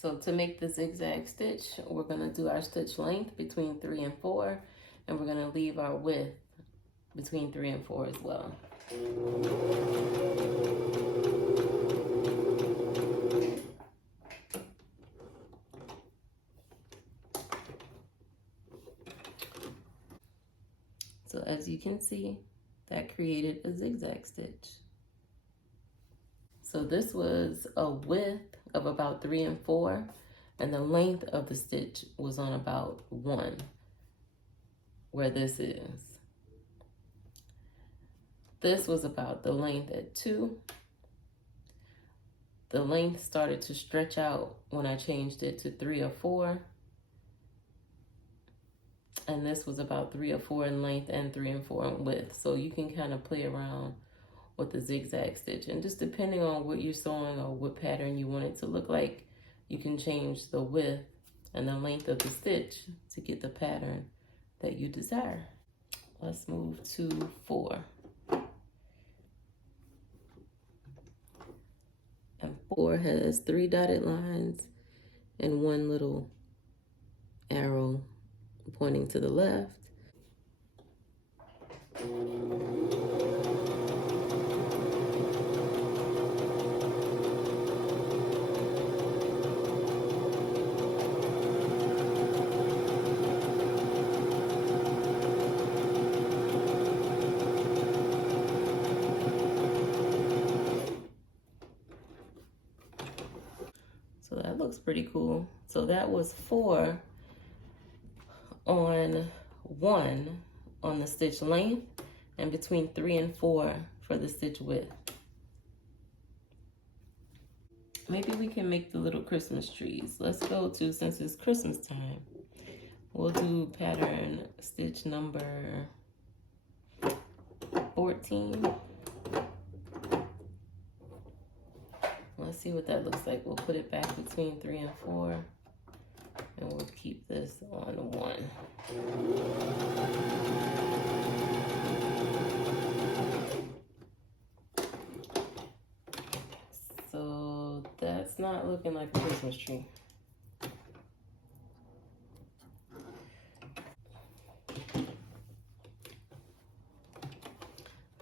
So to make the zigzag stitch, we're going to do our stitch length between 3 and 4, and we're going to leave our width between 3 and 4 as well. So as you can see, that created a zigzag stitch. So this was a width of about 3 and 4, and the length of the stitch was on about 1, where this is. This was about the length at 2. The length started to stretch out when I changed it to 3 or 4. And this was about 3 or 4 in length and 3 and 4 in width. So you can kind of play around with the zigzag stitch. And just depending on what you're sewing or what pattern you want it to look like, you can change the width and the length of the stitch to get the pattern that you desire. Let's move to 4. And 4 has 3 dotted lines and 1 little arrow pointing to the left. So that looks pretty cool. So that was 4 on 1 on the stitch length and between 3 and 4 for the stitch width. Maybe we can make the little Christmas trees. Let's go to, since it's Christmas time, we'll do pattern stitch number 14. Let's see what that looks like. We'll put it back between 3 and 4, and we'll keep this on 1. So that's not looking like a Christmas tree.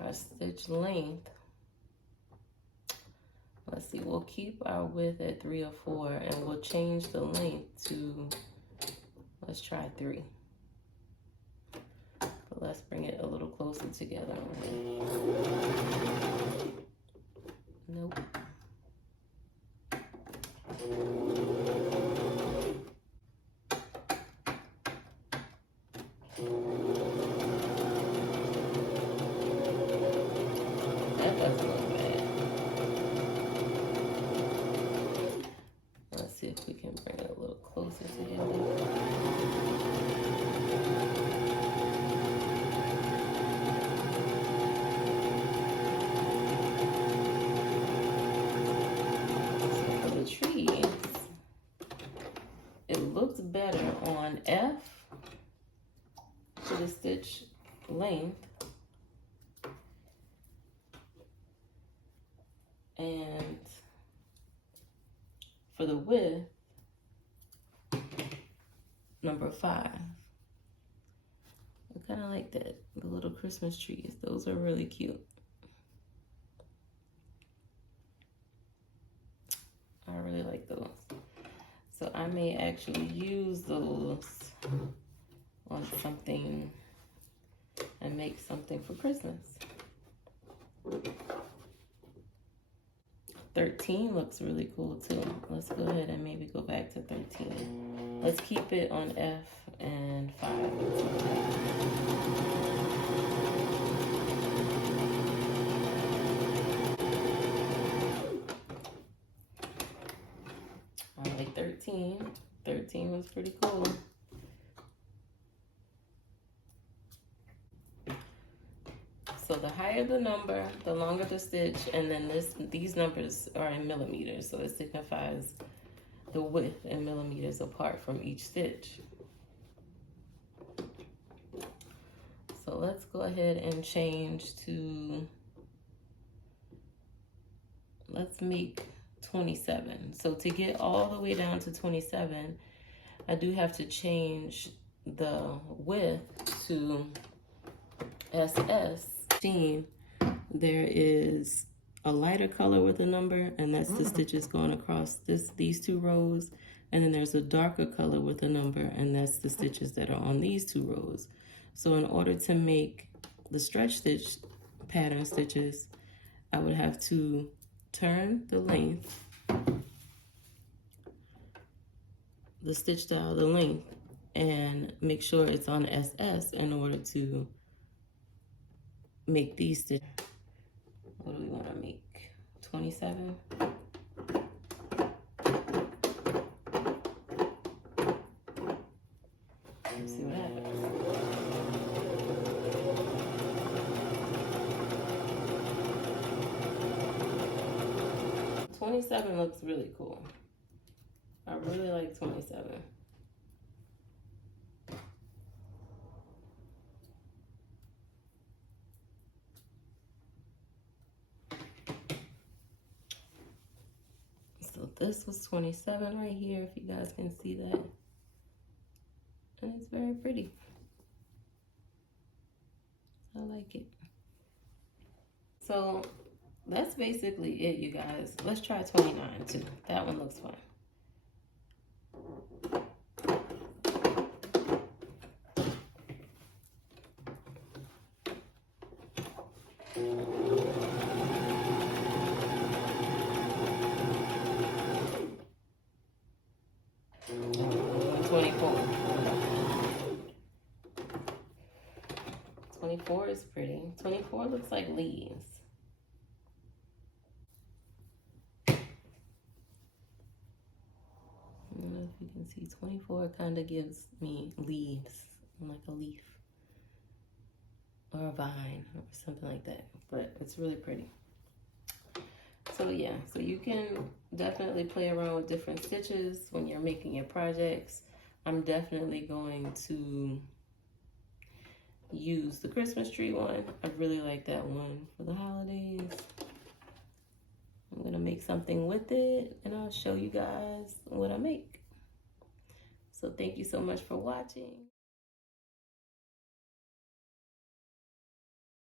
Our stitch length, let's see, we'll keep our width at 3 or 4, and we'll change the length to, let's try 3. But let's bring it a little closer together. Nope. That doesn't look bad. Let's see if we can bring it a little closer together. Trees, it looks better on F for the stitch length, and for the width, number 5. I kind of like that, the little Christmas trees. Those are really cute. I really like those. So I may actually use those on something and make something for Christmas. 13 looks really cool too. Let's go ahead and maybe go back to 13. Let's keep it on F and 5. All right, 13. 13 was pretty cool. So the higher the number, the longer the stitch, and then these numbers are in millimeters, so it signifies the width in millimeters apart from each stitch. So let's go ahead and change to, let's make 27. So to get all the way down to 27, I do have to change the width to SS. There is a lighter color with a number, and that's the stitches going across these two rows. And then there's a darker color with a number, and that's the stitches that are on these two rows. So in order to make the stretch stitch pattern stitches, I would have to turn the length, the stitch style, the length, and make sure it's on SS in order to make these stitches. What do we want to make? 27? Let's see what happens. 27 looks really cool. I really like 27. So this was 27 right here, if you guys can see that. And it's very pretty. I like it. So that's basically it, you guys. Let's try 29 too. That one looks fun. Twenty-four is pretty. 24 looks like leaves. I don't know if you can see. 24 kind of gives me leaves, like a leaf or a vine or something like that. But it's really pretty. So yeah, so you can definitely play around with different stitches when you're making your projects. I'm definitely going to use the Christmas tree one. I really like that one for the holidays. I'm gonna make something with it and I'll show you guys what I make. So thank you so much for watching.